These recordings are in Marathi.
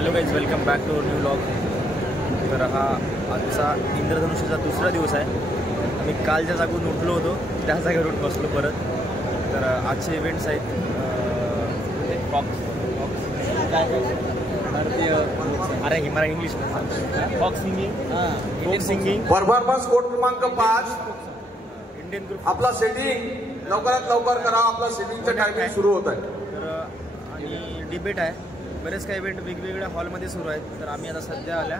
Hello guys, welcome back to new vlog. तर हा आजचा इंद्रधनुष्याचा दुसरा दिवस आहे. आम्ही कालच्या जागून उठलो होतो, त्या जागेवर बसलो परत. तर आजचे इव्हेंट्स आहेत भारतीय अरे हिमारा इंग्लिश फॉक सिंगिंग बस कोड क्रमांक 5 इंडियन ग्रुप. आपला सेटिंग लवकरात लवकर करा, आपला सेटिंगचं टायमिंग सुरू होत आहे. तर आणि डिबेट आहे. बरेच काही इव्हेंट वेगवेगळ्या हॉलमध्ये सुरू आहेत. तर आम्ही आता सध्या आल्या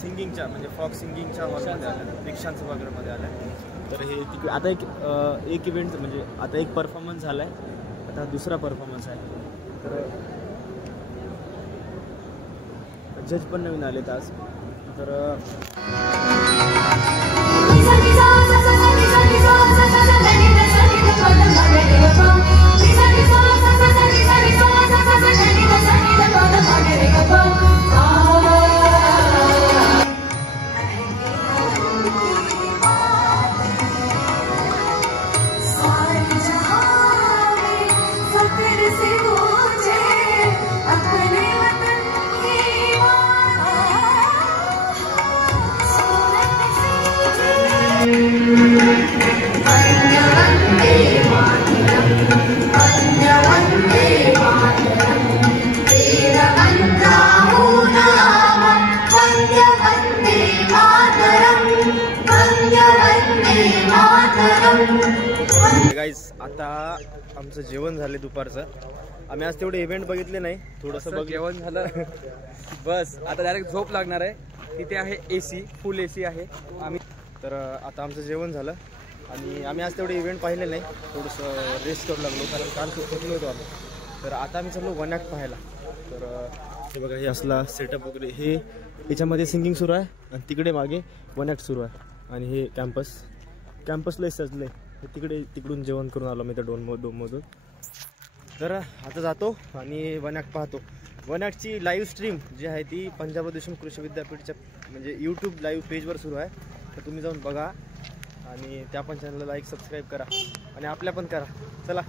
सिंगिंगच्या म्हणजे फॉक सिंगिंगच्या हॉलमध्ये आल्या, दीक्षांत सभागृहामध्ये आल्या. तर हे तिकडे आता एक इव्हेंट म्हणजे आता एक परफॉर्मन्स झाला आहे, आता दुसरा परफॉर्मन्स आहे. तर जज पण नवीन आलेत आज. तर गाईज आता आमचं जेवण झाले दुपारचं. आम्ही आज तेवढे इव्हेंट बघितले नाही, थोडंसं जेवण झालं बस. आता डायरेक्ट झोप लागणार आहे. तिथे आहे AC, फुल AC आहे. आम्ही तर आता आमचं जेवण झालं आणि आम्ही आज तेवढे इव्हेंट पाहिले नाही, थोडंसं रेस्ट करू लागलो कारण काल खूप थकलो होतो आम्ही. तर आता आम्ही चाललो वन ॲक्ट पाहायला. तर हे बघा, हे असला सेटअप वगैरे, हे याच्यामध्ये सिंगिंग सुरू आहे आणि तिकडे मागे वन ॲक्ट सुरू आहे. आणि हे कॅम्पसला सजलं आहे. तिकडून जेवण करून आलो मी त्या डोममधून. तर आता जातो आणि वन ॲक्ट पाहतो. वन ॲक्टची लाईव्ह स्ट्रीम जी आहे ती पंजाब देशमुख कृषी विद्यापीठच्या म्हणजे यूट्यूब लाईव्ह पेजवर सुरू आहे. तर तुम्ही जाऊन बघा आणि त्या पण चॅनलला लाईक सबस्क्राईब करा आणि आपल्या पण करा. चला.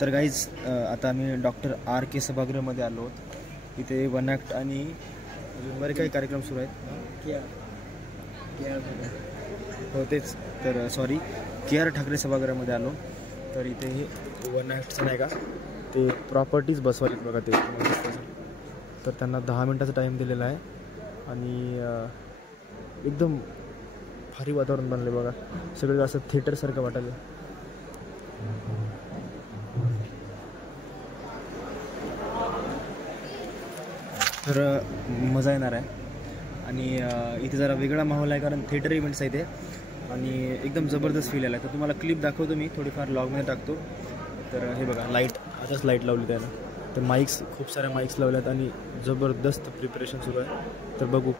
तर गाईज आता आम्ही डॉक्टर RK सभागृहामध्ये आलो आहोत. इथे वन ॲक्ट आणि बरे काही कार्यक्रम सुरू आहेत. हो तेच. तर सॉरी, KR ठाकरे सभागृहामध्ये आलो. तर इथे हे वन ॲक्टचं नाही का ते प्रॉपर्टीज बसवालेत बघा ते. तर त्यांना 10 मिनटाचा टाईम दिलेला आहे आणि एकदम भारी वातावरण बनले बघा. सगळं असं थिएटरसारखं वाटायला. तर मजा येणार आहे आणि इथे जरा वेगळा माहोल आहे कारण थिएटर इव्हेंट्स आहे ते आणि एकदम जबरदस्त फील आला. तर तुम्हाला क्लिप दाखवतो मी, थोडीफार लॉगमध्ये टाकतो. तर हे बघा, लाईट आताच लाईट लावली त्यानं. तर माईक्स, खूप साऱ्या माईक्स लावल्यात आणि जबरदस्त प्रिपरेशन सुरू आहे. तर बघू.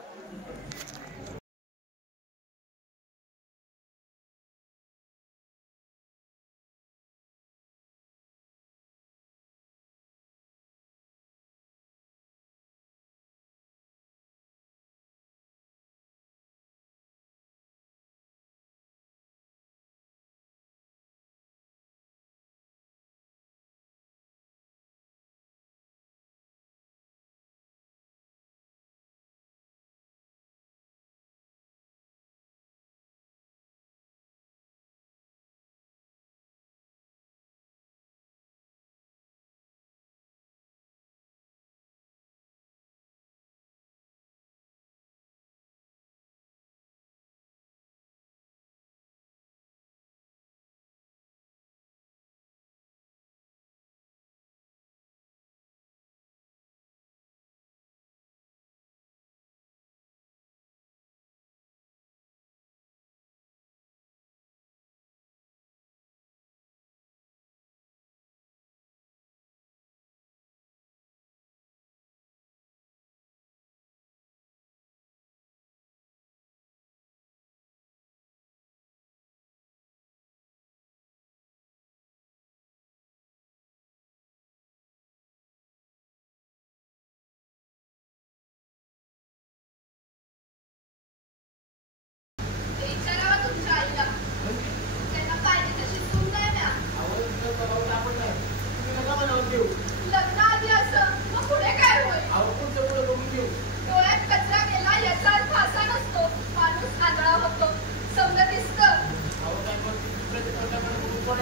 पण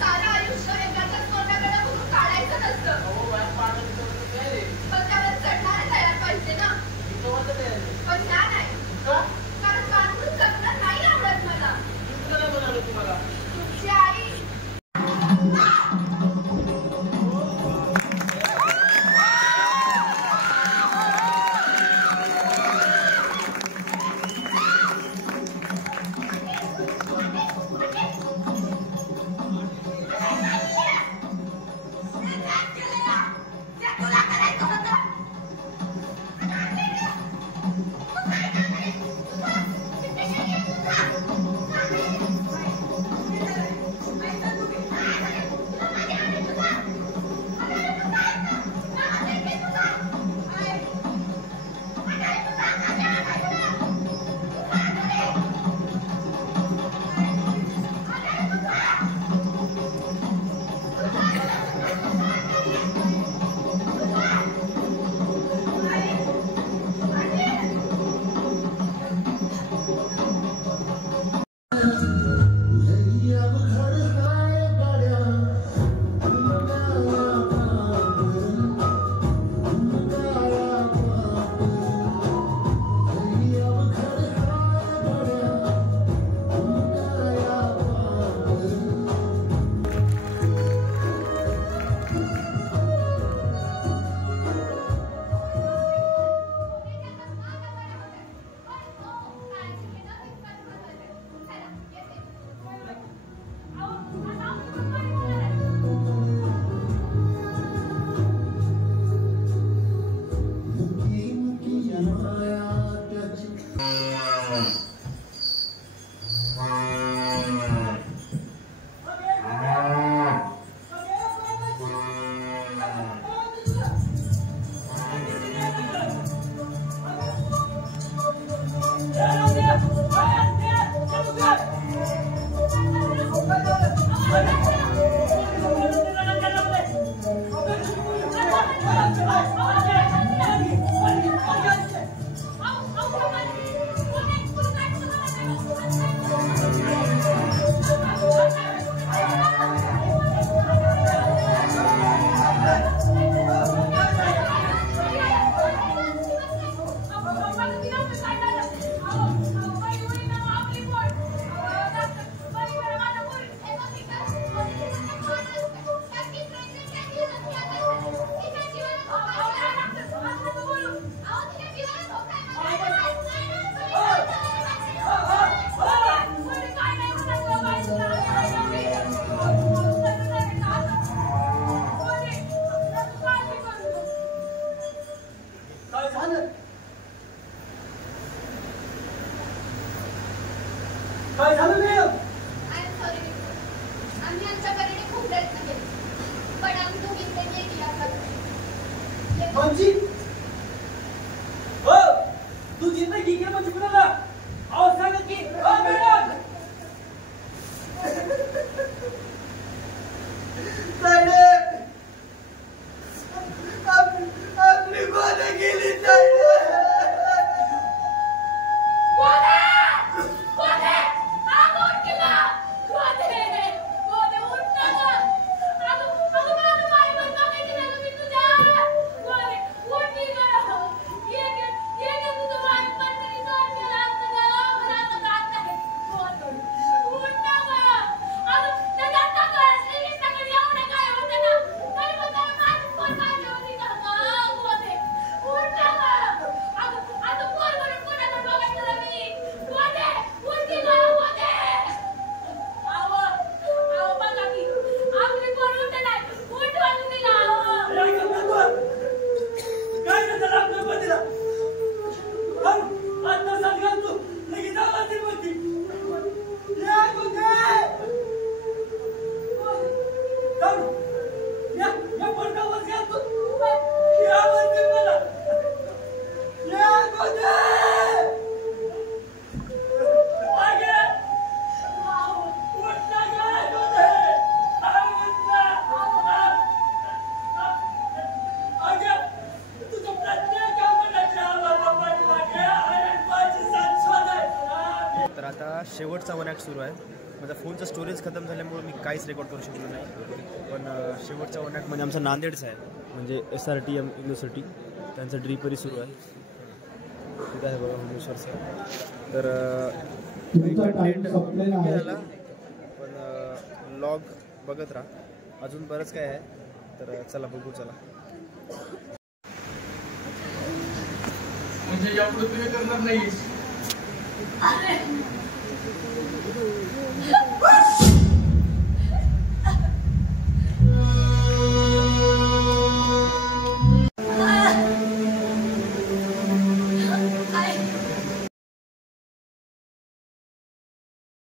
सारं आयुष्य एकाच्याच तोंडाकडे बघून काढायचं नसतं. पण त्यावर चढणारे तयार पाहिजे ना. पण त्या नाही, कारण काढून जगणं नाही आवडत मला. तुमची आई काय झालं नाही? I am sorry. आम्ही आमच्या परीने खूप प्रयत्न केले, पण आम्ही दोघींनी एक यात म्हणजे हो तू जिंदगी के म्हणजे कुणाला आवाज सांग की हो मॅडम ताईडे आपली गोदा गेली ताईडे शेवटचा वन ॲक्ट सुरू आहे. माझा फोनचं स्टोरेज खतम झाल्यामुळे मी काहीच रेकॉर्ड करू शकलो नाही. पण शेवटचा वन ॲक्ट म्हणजे आमचा नांदेडचा आहे, म्हणजे SRTM युनिव्हर्सिटी, त्यांचा ड्रीपरी सुरू आहे. तिथं आहे बघा भुवनेश्वर सर. तर कंटेंट झाला, पण लॉग बघत राहा, अजून बरंच काय आहे. तर चला बघू. चला म्हणजे यापुढे तुम्ही करणार नाहीस.